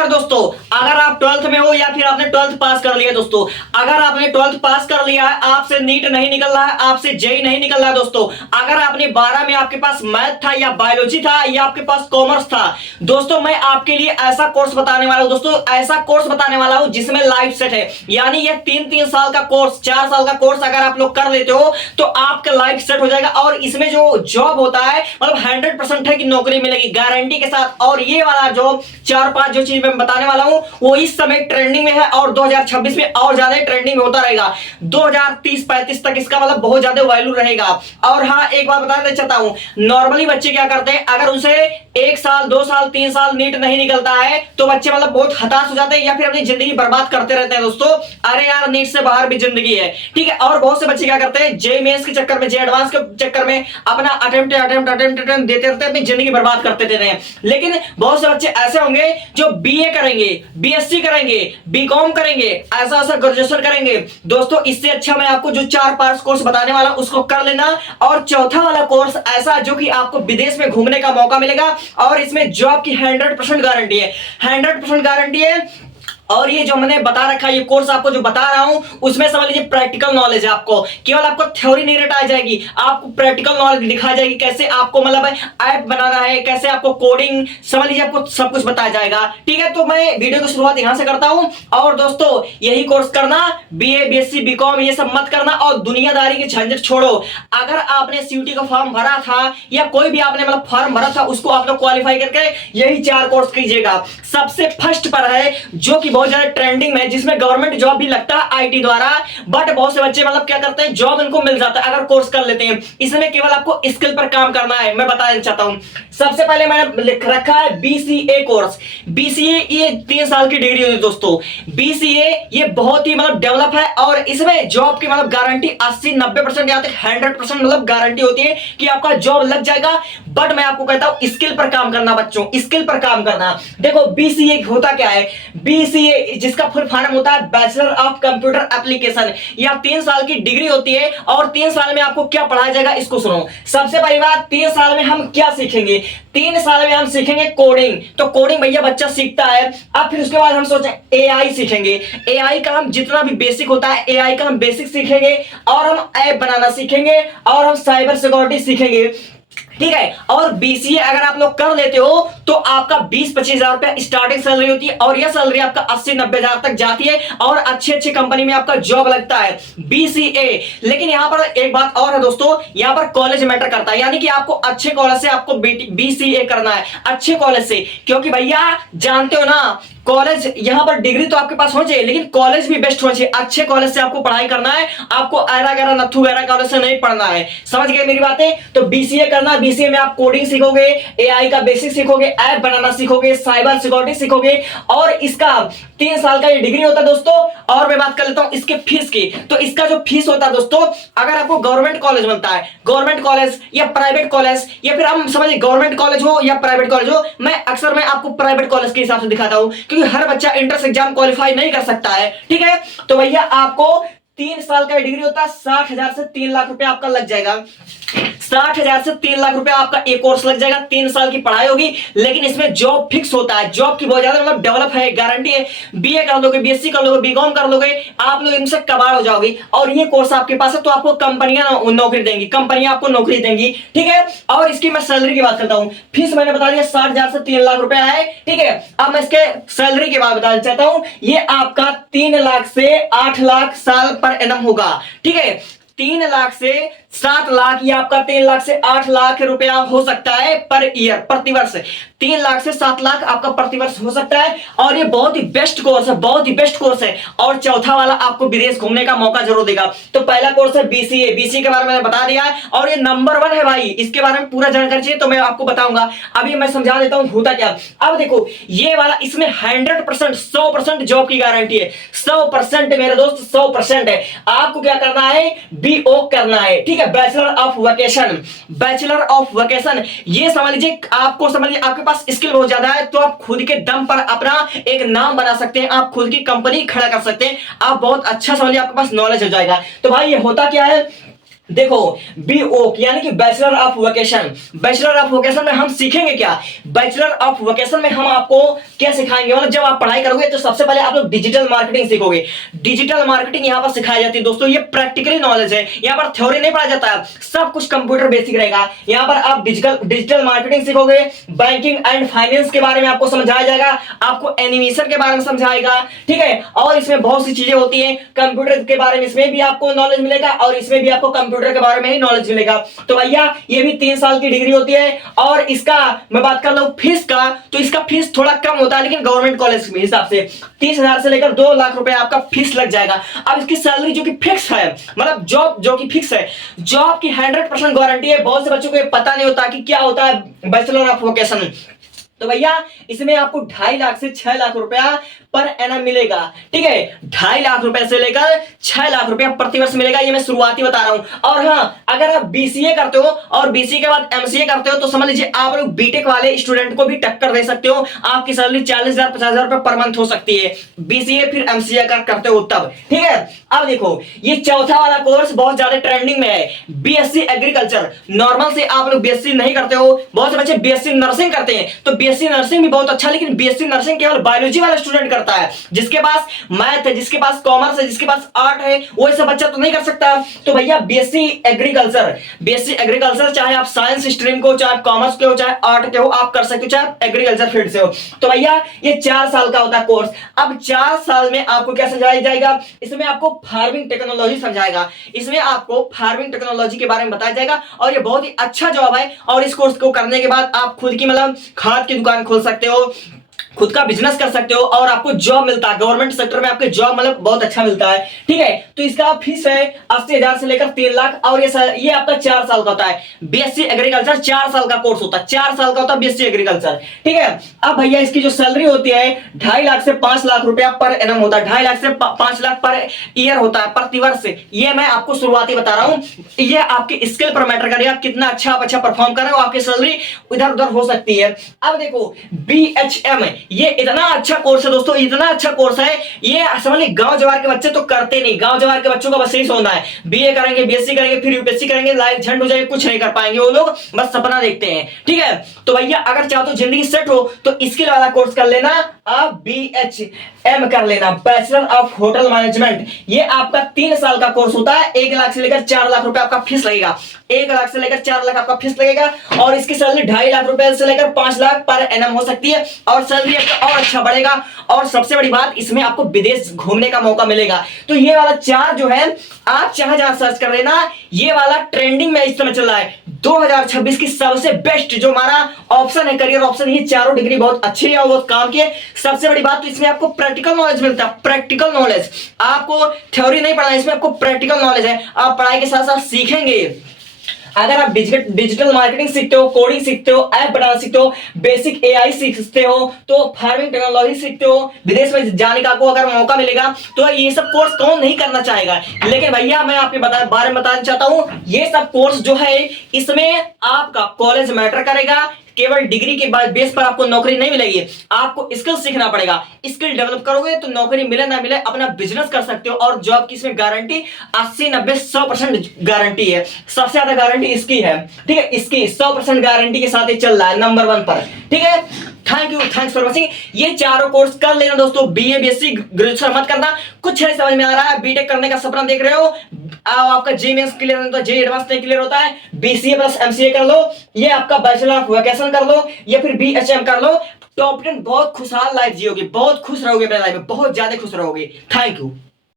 नमस्कार दोस्तों। अगर आप 12th में हो या फिर आपने 12th पास कर लिया दोस्तों, अगर आपने 12th पास कर लिया है, आपसे नीट नहीं निकल रहा है, आपसे जेई नहीं निकल रहा है दोस्तों, अगर आपने 12 में आपके पास मैथ था या बायोलॉजी था या आपके पास कॉमर्स था दोस्तों, मैं आपके लिए ऐसा कोर्स बताने वाला हूं दोस्तों, ऐसा कोर्स बताने वाला हूं जिसमें लाइफ सेट है। यानी ये 3-3 साल का कोर्स, 4 साल का कोर्स अगर आप लोग कर लेते हो तो आपका लाइफ सेट हो जाएगा। और इसमें जो जॉब होता है मतलब 100% है कि नौकरी मिलेगी गारंटी के साथ। और ये वाला जो 4-5 जो चीज मैं बताने वाला हूं वो इस समय ट्रेंडिंग में है और 2026 में और ज्यादा ट्रेंडिंग में होता रहेगा। 2030-35 तक इसका मतलब बहुत ज्यादा वैल्यू रहेगा। और हाँ, एक बात बताना चाहता हूं, नॉर्मली बच्चे क्या करते हैं, अगर उनसे 1 साल 2 साल 3 साल नीट नहीं निकलता है तो बच्चे मतलब बहुत हताश हो जाते हैं या फिर अपनी जिंदगी बर्बाद करते रहते हैं दोस्तों। अरे यार, नीट से बाहर भी जिंदगी है, ठीक है। और बहुत से बच्चे क्या करते हैं, जे मेंस के चक्कर में, जे एडवांस के चक्कर में अपना अटेम्प्ट देते रहते हैं, अपनी जिंदगी बर्बाद करते रहते हैं। लेकिन बहुत से बच्चे ऐसे होंगे जो बीए करेंगे, बीएससी करेंगे, बीकॉम करेंगे, ऐसा ऐसा ग्रेजुएशन करेंगे दोस्तों। इससे अच्छा मैं आपको जो 4-5 कोर्स बताने वाला उसको कर लेना। और चौथा वाला कोर्स ऐसा जो कि आपको विदेश में घूमने का मौका मिलेगा और इसमें जॉब की 100% गारंटी है, 100% गारंटी है। और ये जो मैंने बता रखा है, ये कोर्स आपको जो बता रहा हूं उसमें समझ लीजिए प्रैक्टिकल नॉलेज है। आपको केवल आपको थ्योरी नहीं रटाई जाएगी, आपको प्रैक्टिकल नॉलेज दिखाई जाएगी, कैसे आपको मतलब ऐप बनाना है, कैसे आपको कोडिंग, समझ लीजिए आपको सब कुछ बताया जाएगा, ठीक है। तो मैं वीडियो की शुरुआत यहां से करता हूं। और दोस्तों यही कोर्स करना, बीए बीएससी बीकॉम ये सब मत करना और दुनियादारी के झंझट छोड़ो। अगर आपने सीयूटी का फॉर्म भरा था या कोई भी आपने मतलब फॉर्म भरा था, उसको आप लोग क्वालिफाई करके यही 4 कोर्स कीजिएगा। सबसे फर्स्ट पर है जो कि बहुत ज्यादा ट्रेंडिंग में, जिसमें गवर्नमेंट जॉब भी लगता है आईटी द्वारा, बट बहुत से बच्चे मतलब क्या करते हैं, जॉब इनको मिल जाता है अगर कोर्स कर लेते हैं। इसमें केवल आपको स्किल पर काम करना है, मैं बताना चाहता हूं। सबसे पहले मैंने लिख रखा है बीसीए कोर्स। बीसीए ये 3 साल की डिग्री होती है दोस्तों। बीसीए ये बहुत ही मतलब डेवलप है और इसमें जॉब की मतलब गारंटी 80-90% या तक 100% मतलब गारंटी होती है कि आपका जॉब लग जाएगा। बट मैं आपको कहता हूं स्किल पर काम करना बच्चों, स्किल पर काम करना। देखो बीसीए होता क्या है, बीसीए जिसका फुल फॉर्म होता है बैचलर ऑफ कंप्यूटर एप्लीकेशन। यह 3 साल की डिग्री होती है और 3 साल में आपको क्या पढ़ाया जाएगा इसको सुनो। सबसे पहली बात, 3 साल में हम क्या सीखेंगे, 3 साल में हम सीखेंगे कोडिंग। तो कोडिंग भैया बच्चा सीखता है। अब फिर उसके बाद हम सोचें एआई सीखेंगे। एआई का हम जितना भी बेसिक होता है एआई का हम बेसिक सीखेंगे और हम ऐप बनाना सीखेंगे और हम साइबर सिक्योरिटी सीखेंगे, ठीक है। और बीसीए अगर आप लोग कर लेते हो तो आपका 20-25 हजार रुपया स्टार्टिंग सैलरी होती है और यह सैलरी आपका 80-90 हजार तक जाती है और अच्छे अच्छे कंपनी में आपका जॉब लगता है बीसीए। लेकिन यहां पर एक बात और है दोस्तों, यहां पर कॉलेज मैटर करता है। यानी कि आपको अच्छे कॉलेज से आपको बीसीए करना है, अच्छे कॉलेज से। क्योंकि भैया जानते हो ना, कॉलेज यहां पर डिग्री तो आपके पास होनी चाहिए लेकिन कॉलेज भी बेस्ट होना चाहिए। अच्छे कॉलेज से आपको पढ़ाई करना है, आपको ऐरा गैरा नथु गैरा कॉलेज से नहीं पढ़ना है। समझ गए मेरी बातें? तो बीसीए करना, बीसीए में आप कोडिंग सीखोगे, एआई का बेसिक सीखोगे, ऐप बनाना सीखोगे, साइबर सिक्योरिटी सीखोगे और इसका 3 साल का ये डिग्री होता है दोस्तों। और मैं बात कर लेता हूं इसके फीस की। तो इसका जो फीस होता है दोस्तों, अगर आपको गवर्नमेंट कॉलेज मिलता है, गवर्नमेंट कॉलेज या प्राइवेट कॉलेज, या फिर हम समझिए गवर्नमेंट कॉलेज हो या प्राइवेट कॉलेज हो, मैं अक्सर मैं आपको प्राइवेट कॉलेज के हिसाब से दिखाता हूं क्योंकि हर बच्चा एंट्रेंस एग्जाम क्वालिफाई नहीं कर सकता है, ठीक है। तो भैया आपको 3 साल का डिग्री होता है, 60,000 से 3 लाख रुपए आपका लग जाएगा। 60,000 से 3 लाख रुपए आपका एक कोर्स लग जाएगा, 3 साल की पढ़ाई होगी। लेकिन इसमें जॉब फिक्स होता है, जॉब की बहुत ज्यादा मतलब डेवलप है, गारंटी है। बीए कर लोगे, बीएससी कर लोगे, बीकॉम कर लोगे, आप लोग इनसे कबाड़ हो जाओगे। और ये कोर्स आपके पास है तो आपको कंपनियां नौकरी देंगी, कंपनियां आपको नौकरी देंगी, ठीक है। और इसकी मैं सैलरी की बात करता हूं। फीस मैंने बता दिया 60,000 से 3 लाख रुपए है, ठीक है। अब मैं इसके सैलरी की बात बताना चाहता हूं। ये आपका 3 लाख से 8 लाख साल पर एनम होगा, ठीक है। 3 लाख से 7 लाख, ये आपका 3 लाख से 8 लाख रुपया हो सकता है पर ईयर, प्रतिवर्ष। 3 लाख से 7 लाख आपका प्रतिवर्ष हो सकता है और ये बहुत ही बेस्ट कोर्स है, बहुत ही बेस्ट कोर्स है। और चौथा वाला आपको विदेश घूमने का मौका जरूर देगा। तो पहला कोर्स है बीसीए, बीसीए के बारे में मैंने बता दिया है और ये नंबर 1 है भाई। इसके बारे में पूरा जानकारी चाहिए तो मैं आपको बताऊंगा, अभी मैं समझा देता हूं होता क्या। अब देखो ये वाला, इसमें 100% 100% जॉब की गारंटी है, 100% मेरे दोस्त, 100% है। आपको क्या करना है, बीओ करना है, ठीक है, bachelor of vocation. Bachelor of vocation ये समझ लीजिए, आपको समझ लीजिए आपके पास स्किल बहुत ज्यादा है तो आप खुद के दम पर अपना एक नाम बना सकते हैं, आप खुद की कंपनी खड़ा कर सकते हैं, आप बहुत अच्छा समझ लीजिए आपके पास नॉलेज हो जाएगा। तो भाई ये होता क्या है, देखो, BO यानी कि bachelor of vocation. Bachelor of vocation में हम सीखेंगे क्या? बैचलर ऑफ वोकेशन में हम आपको क्या सिखाएंगे, मतलब जब आप पढ़ाई करोगे तो सबसे पहले आप लोग डिजिटल मार्केटिंग सीखोगे। डिजिटल मार्केटिंग यहाँ पर सिखाई जाती है दोस्तों, ये प्रैक्टिकली नॉलेज है, यहाँ पर थ्योरी नहीं पढ़ा जाता है, सब कुछ कंप्यूटर बेसिक रहेगा। यहाँ पर आप डिजिटल मार्केटिंग सीखोगे, बैंकिंग एंड फाइनेंस के बारे में आपको समझाया जाएगा, आपको एनिमेशन के बारे में समझाएगा, ठीक है। और इसमें बहुत सी चीजें होती है, कंप्यूटर के बारे में इसमें भी आपको नॉलेज मिलेगा और इसमें भी आपको कंप्यूटर के बारे में ही नॉलेज मिलेगा। तो भैया ये भी 3 साल की डिग्री होती है। और इसका मैं बात कर लूं फीस का, तो इसका फीस थोड़ा कम होता है, लेकिन गवर्नमेंट कॉलेज के हिसाब से 30,000 से लेकर 2 लाख रुपए आपका फीस लग जाएगा। अब इसकी सैलरी जो कि फिक्स है, मतलब जॉब जो कि फिक्स है, जॉब की 100% गारंटी है। बहुत से बच्चों को ये पता नहीं होता कि क्या होता है बैचलर ऑफ वोकेशन। तो भैया इसमें आपको 2.5 लाख से 6 लाख रुपया पर एनम मिलेगा, ठीक है। 2.5 लाख रुपए से लेकर 6 लाख रुपया प्रतिवर्ष मिलेगा, ये मैं शुरुआती बता रहा हूं। और हाँ, अगर आप बीसीए करते हो और बीसीए के बाद एमसीए करते हो तो समझ लीजिए आप लोग बीटेक वाले स्टूडेंट को भी टक्कर दे सकते हो। आपकी सैलरी 40,000 50,000 रुपए पर मंथ हो सकती है, बीसीए फिर एमसीए करते हो तब, ठीक है। अब देखो ये चौथा वाला कोर्स बहुत ज्यादा ट्रेंडिंग में है, बीएससी एग्रीकल्चर। नॉर्मल से आप लोग बीएससी नहीं करते हो, बहुत से बच्चे बीएससी नर्सिंग करते हैं, तो बीएससी नर्सिंग भी बहुत अच्छा, लेकिन बीएससी नर्सिंग केवल बायोलॉजी वाला स्टूडेंट करता है। जिसके पास मैथ है, जिसके पास कॉमर्स है, जिसके पास आर्ट है, वो ऐसा बच्चा तो नहीं कर सकता। तो भैया बीएससी एग्रीकल्चर चाहे आप साइंस स्ट्रीम को, चाहे कॉमर्स के हो, चाहे आर्ट के हो, आप कर सकते हो, चाहे एग्रीकल्चर फील्ड से हो। तो भैया ये 4 साल का होता है कोर्स। अब 4 साल में आपको क्या समझाया जाएगा? इसमें आपको फार्मिंग टेक्नोलॉजी समझाएगा, इसमें आपको फार्मिंग टेक्नोलॉजी के बारे में बताया जाएगा। और ये बहुत ही अच्छा जॉब है। और इस कोर्स को करने के बाद आप खुद की मतलब खाद की दुकान खोल सकते हो, खुद का बिजनेस कर सकते हो और आपको जॉब मिलता है गवर्नमेंट सेक्टर में, आपके जॉब मतलब बहुत अच्छा मिलता है, ठीक है। तो इसका फीस है 80,000 से लेकर 3 लाख। और ये आपका 4 साल का होता है। बीएससी एग्रीकल्चर 4 साल का कोर्स होता है, 4 साल का होता है बीएससी एग्रीकल्चर, ठीक है। अब भैया इसकी जो सैलरी होती है 2.5 लाख से 5 लाख रुपया पर एनम होता है, 2.5 लाख से 5 लाख पर ईयर होता है, प्रतिवर्ष। ये मैं आपको शुरुआती बता रहा हूं, ये आपके स्किल पर मैटर करेगा, कितना अच्छा परफॉर्म कर रहे हो, आपकी सैलरी इधर उधर हो सकती है। अब देखो बीएचएम, ये इतना अच्छा कोर्स है दोस्तों, इतना अच्छा कोर्स है, ये समझ लीजिए गांव जवार के बच्चे तो करते नहीं। गांव जवार के बच्चों का बस यही सोचना है बीए करेंगे, बीएससी करेंगे, फिर यूपीएससी करेंगे, लाइफ झंड हो जाएगी, कुछ नहीं कर पाएंगे वो लोग, बस सपना देखते हैं, ठीक है। तो भैया अगर चाहो तो जिंदगी सेट हो तो स्किल वाला कोर्स कर लेना, आप बीएचएम कर लेना, बैचलर ऑफ होटल मैनेजमेंट। ये आपका 3 साल का कोर्स होता है, 1 लाख से लेकर 4 लाख रुपए आपका फीस लगेगा, 1 लाख से लेकर 4 लाख आपका फीस लगेगा। और इसकी सैलरी 2.5 लाख रुपए से लेकर 5 लाख पर एनम हो सकती है, और सैलरी आपका और अच्छा बढ़ेगा। और सबसे बड़ी बात, इसमें आपको विदेश घूमने का मौका मिलेगा। तो ये वाला 4 जो है आप चाहे जहां सर्च कर लेना, ये वाला ट्रेंडिंग में इस समय चल रहा है। 2026 की सबसे बेस्ट जो हमारा ऑप्शन है, करियर ऑप्शन, ये चारों डिग्री बहुत अच्छी है और बहुत काम की है। सबसे बड़ी बात, तो इसमें आपको प्रैक्टिकल नॉलेज मिलता है, प्रैक्टिकल नॉलेज, आपको थ्योरी नहीं पढ़ना है, इसमें आपको प्रैक्टिकल नॉलेज है, आप पढ़ाई के साथ साथ सीखेंगे। अगर आप डिजिटल मार्केटिंग सीखते हो, कोडिंग सीखते हो, ऐप बनाना सीखते हो, बेसिक एआई सीखते हो, तो फार्मिंग टेक्नोलॉजी सीखते हो, विदेश में जाने का आपको अगर मौका मिलेगा, तो ये सब कोर्स कौन नहीं करना चाहेगा। लेकिन भैया मैं आपके बारे में बताना चाहता हूं, ये सब कोर्स जो है इसमें आपका कॉलेज मैटर करेगा। केवल डिग्री के बाद बेस पर आपको नौकरी नहीं मिलेगी, आपको स्किल सीखना पड़ेगा। स्किल डेवलप करोगे तो नौकरी मिले ना मिले अपना बिजनेस कर सकते हो। और जॉब की इसमें गारंटी 80 90 100% गारंटी है, सबसे ज्यादा गारंटी इसकी है, ठीक है। इसकी 100% गारंटी के साथ ही चल रहा है नंबर 1 पर, ठीक है। Thank you, thanks for watching. ये चारों कोर्स कर लेना दोस्तों, बीए बीएससी ग्रेजुएशन मत करना। कुछ है समझ में आ रहा है, बीटेक करने का सपना देख रहे हो, आपका जे मेंस क्लियर नहीं होता, जे एडवांस नहीं क्लियर होता है, बीसीए प्लस एमसीए कर लो, ये आपका बैचलर ऑफ वोकेशन कर लो, या फिर बीएचएम कर लो। टॉप 10 बहुत खुशहाल लाइफ जियोगे, बहुत खुश रहोगे अपने लाइफ में, बहुत ज्यादा खुश रहोगे। Thank you.